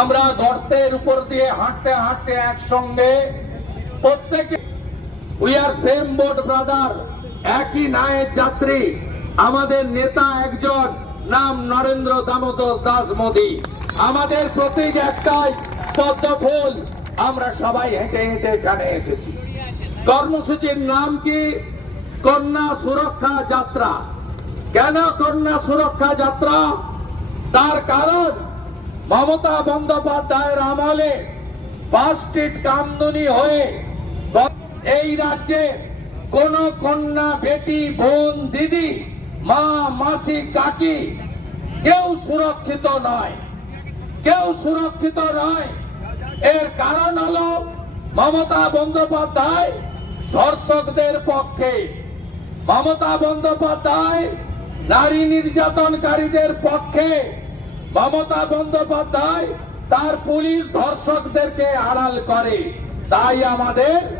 আমরা গর্তের উপর দিয়ে হাঁটতে হাঁটতে একসঙ্গে প্রত্যেকে we are same boat brother একই নায়ের যাত্রী। আমাদের নেতা একজন, নাম নরেন্দ্র দামোদর দাস মোদী। আমাদের প্রতীক একটাই পদ্ম ফুল আমরা সবাই হেঁটে হেঁটে এখানে এসেছি। কর্মসূচির নাম কি? কন্যা সুরক্ষা যাত্রা। কেন কন্যা সুরক্ষা যাত্রা? তার কারণ মমতা বন্দ্যোপাধ্যায়ের আমলে পাঁচটিট কামদুনি হয়ে এই রাজ্যে কোন কন্যা বেটি, বোন, দিদি মা, মাসি, কাকি, কেউ সুরক্ষিত নয়। কেউ সুরক্ষিত নয়। এর কারণ হলো মমতা বন্দ্যোপাধ্যায় ধর্ষকদের পক্ষে। মমতা বন্দ্যোপাধ্যায় নারী নির্যাতনকারীদের পক্ষে। মমতা বন্দ্যোপাধ্যায় তার পুলিশ ধর্ষকদেরকে আড়াল করে। তাই আমাদের